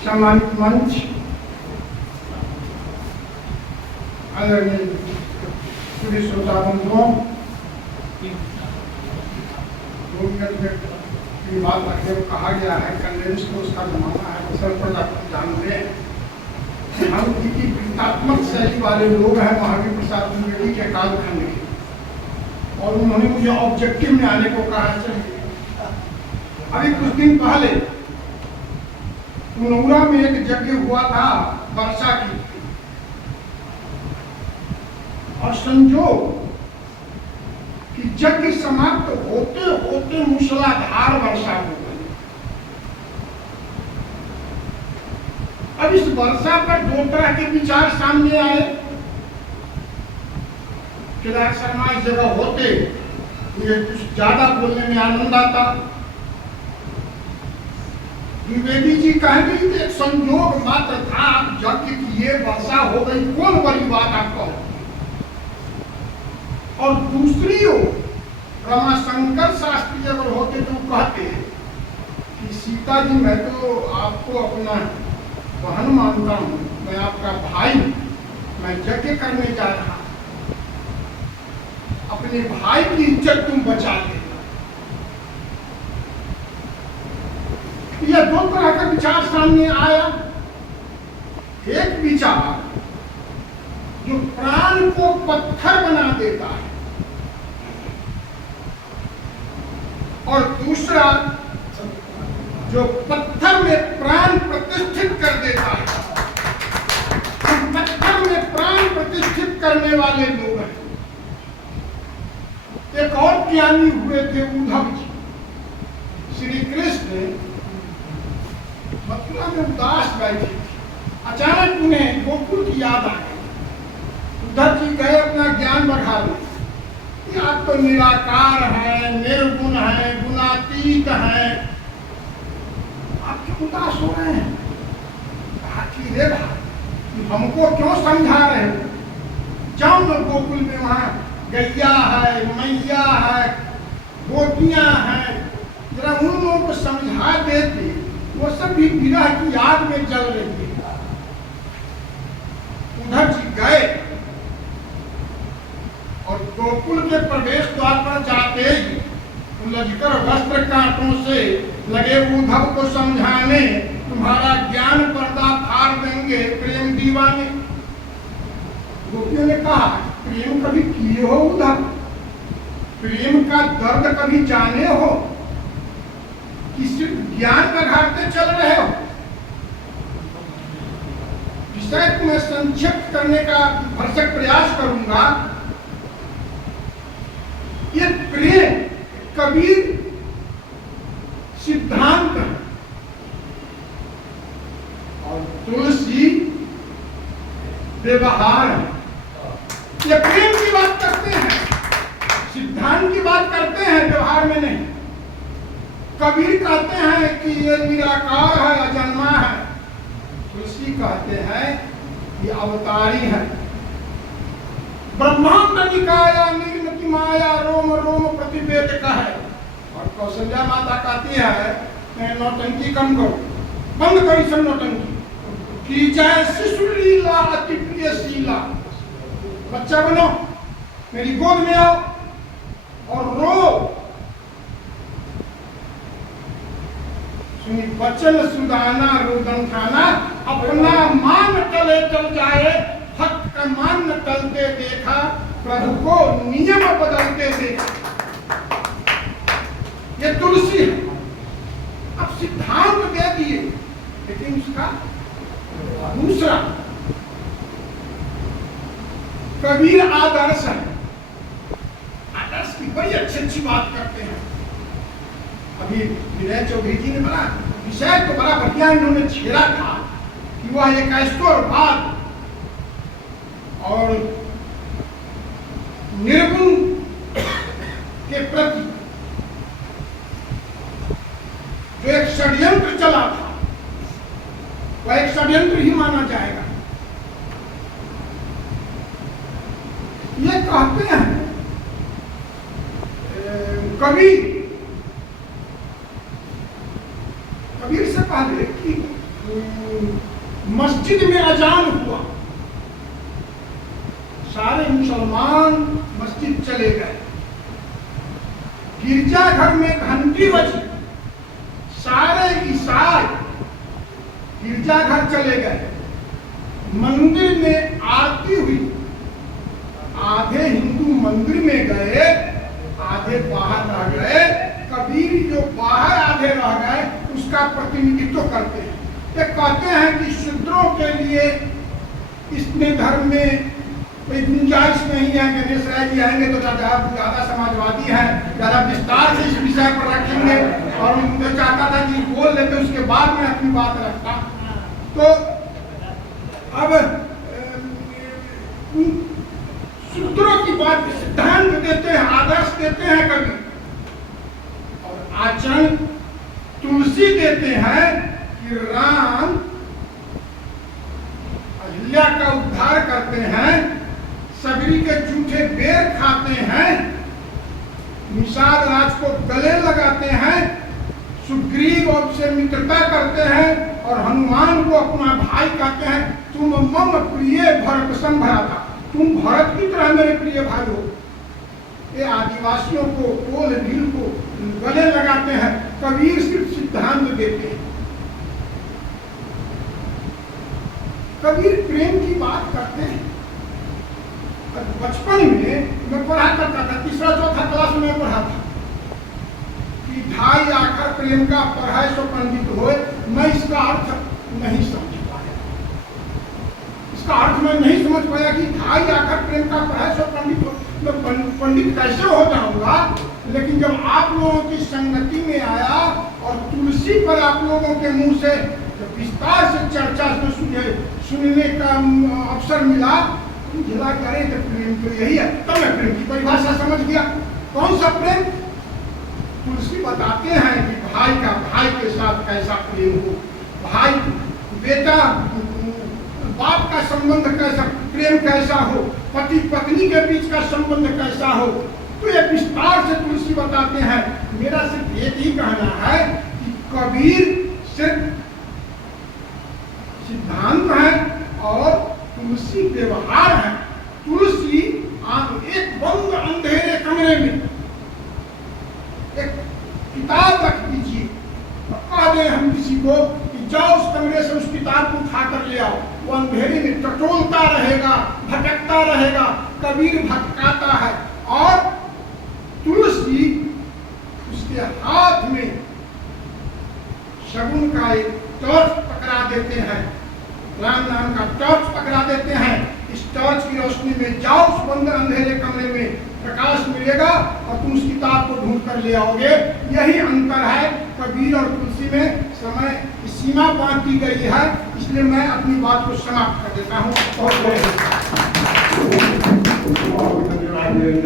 सम्मानित मंच, आदरणीय सभी श्रोता बंधुओं, बात आगे कहा गया है, कंडेंस को उसका जमाना है, अवसर पर आप जानते हैं हम की वृत्तात्मक शैली वाले लोग हैं महावीर प्रसाद द्विवेदी के कालखंड के, और उन्होंने मुझे ऑब्जेक्टिव में आने को कहा। चलिए, अभी कुछ दिन पहले नौरा में एक यज्ञ हुआ था वर्षा की, और संजोग कि यज्ञ समाप्त होते होते मूसलाधार वर्षा हो गई। अब इस वर्षा पर दो तरह के विचार सामने आए। केदार शर्मा इस जगह होते मुझे कुछ ज्यादा बोलने में आनंद आता। द्विवेदी जी कहेंगे कि एक संयोग मात्र था, आप यज्ञ किए, वर्षा हो गई, कौन बड़ी बात आप कहो। और दूसरी ओर रमाशंकर शास्त्री अगर होते तो कहते कि सीता जी, मैं तो आपको अपना बहन मानता हूं, मैं आपका भाई, मैं यज्ञ करने जा रहा, अपने भाई की इज्जत तुम बचा ले। यह दो तरह का विचार सामने आया। एक विचार जो प्राण को पत्थर बना देता है, और दूसरा जो पत्थर में प्राण प्रतिष्ठित कर देता है। पत्थर में प्राण प्रतिष्ठित करने वाले लोग हैं। एक और ज्ञानी हुए थे उद्धव जी। श्री कृष्ण मथुरा में उदास बैठे थे, अचानक उन्हें गोकुल की याद आ गई। उद्धव जी गए अपना ज्ञान बढ़ाने, आप तो निराकार है, निर्गुण है, गुणातीत है, आप क्यों उदास हो रहे हैं? कहा कि रे भाई, हमको क्यों समझा रहे हो? जाओ ना गोकुल में, वहां गैया है, मैया है, गोपियां हैं, जरा उन लोगों को समझा देते, वो सब भी विरह की याद में जल रही है। उद्धव जी गए और गोकुल के प्रवेश द्वार पर जाते ही लजकर वस्त्र कांटों से लगे उद्धव को समझाने, तुम्हारा ज्ञान पर्दा फाड़ देंगे प्रेम दीवाने। गोपियों ने कहा, प्रेम कभी किए हो उद्धव? प्रेम का दर्द कभी जाने हो कि सिर्फ ज्ञान बढ़ाते चल रहे हो? विषय को मैं संक्षिप्त करने का भरसक प्रयास करूंगा। ये प्रेम कबीर सिद्धांत है, और तुलसी व्यवहार है। ये प्रेम की बात करते हैं, सिद्धांत की बात करते हैं, व्यवहार में नहीं। कबीर कहते हैं कि ये निराकार है, अजन्मा है। तुलसी कहते हैं ये अवतारी है। ब्रह्मांड निकाया निर्मित माया, रोम रोम प्रतिवेद का है। और कौशल्या माता कहती है, नौटंकी कम करो, बंद करो सब नौटंकी, की जाए शिशु लीला अति प्रिय शीला। बच्चा बनो, मेरी गोद में आओ और रो। सुनी बचन सुदाना रुदन खाना, अपना मान टले चल जाए, भक्त का मान न टलते देखा, प्रभु को नियम बदलते देखा। ये तुलसी है। अब सिद्धांत दे दिए, लेकिन उसका दूसरा कबीर आदर्श है। आदर्श की बड़ी अच्छी बात करते हैं। अभी विनय चौधरी जी ने बड़ा विषय तो बड़ा बढ़िया इन्होंने छेड़ा था कि वह एक ऐश्वर्यवाद और निर्गुण के प्रति जो एक षड्यंत्र चला था, वह एक षड्यंत्र ही माना जाएगा। ये कहते हैं कबीर से पहले कि मस्जिद में अजान हुआ, सारे मुसलमान मस्जिद चले गए। गिरजाघर में घंटी बजी, सारे ईसाई गिरजाघर चले गए। मंदिर में आरती हुई, आधे हिंदू मंदिर में गए, आधे बाहर रह गए। कबीर जो बाहर आधे रह गए उसका प्रतिनिधित्व करते हैं। ये कहते हैं कि शूद्रों के लिए इसमें धर्म में कोई गुंजाइश नहीं है। गणेश राय जी आएंगे तो ज़्यादा समाजवादी हैं, ज़्यादा विस्तार से इस विषय पर रखेंगे, और मैं चाहता था कि बोल लेते उसके बाद मैं अपनी बात रखता। तो अब सूत्रों की बात, सिद्धांत देते हैं, आदर्श देते हैं कवि, और आचरण तुलसी देते हैं कि राम अहिल्या का उद्धार करते हैं, सबरी के जूठे बेर खाते हैं, निषाद राज को गले लगाते हैं, सुग्रीव से मित्रता करते हैं, और हनुमान को अपना भाई कहते हैं। तुम मम प्रिय भरत संभ्राता, तुम भरत की तरह मेरे प्रिय भाई हो। ये आदिवासियों को, कोल भील को गले लगाते हैं। कबीर सिर्फ सिद्धांत देते हैं। कबीर प्रेम की बात करते हैं। बचपन में मैं पढ़ा करता था, तीसरा चौथा क्लास में पढ़ा था कि ढाई आखर प्रेम का पढ़ाई सो पंडित होए। मैं इसका अर्थ नहीं समझ पाया। इसका अर्थ मैं नहीं समझ पाया कि ढाई आखर प्रेम का पढ़ाई सो पंडित हो। मैं पंडित कैसे हो जाऊंगा? लेकिन जब आप लोगों की संगति में आया और तुलसी पर आप लोगों के मुंह से विस्तार से चर्चा सुनने का अवसर मिला, झिला करे तो प्रेम तो यही है। तब मैं प्रेम की परिभाषा समझ गया। कौन सा प्रेम? तुलसी बताते हैं कि भाई का भाई के साथ कैसा प्रेम हो, भाई बेटा बाप का संबंध कैसा, प्रेम कैसा हो, पति पत्नी के बीच का संबंध कैसा हो। तो ये विस्तार से तुलसी बताते हैं। मेरा सिर्फ एक ही कहना है कि कबीर सिर्फ सिद्धांत है और तुलसी व्यवहार है। तुलसी एक बंद अंधेरे कमरे में एक किताब रख दीजिए और कह दें हम किसी को कि जाओ उस कमरे से उस किताब को उठा कर ले आओ। वो अंधेरे में टटोलता रहेगा, भटकता रहेगा। कबीर भटकाता है, और तुलसी उसके हाथ में शगुन का एक टॉर्च पकड़ा देते हैं, राम नाम का टॉर्च पकड़ा देते हैं। इस टॉर्च की रोशनी में जाओ उस बंद अंधेरे कमरे में, प्रकाश मिलेगा और तुम उस किताब को ढूंढ कर ले आओगे। यही अंतर है कबीर और तुलसी में। समय की सीमा बांध दी गई है, इसलिए मैं अपनी बात को समाप्त कर देता हूँ। बहुत बहुत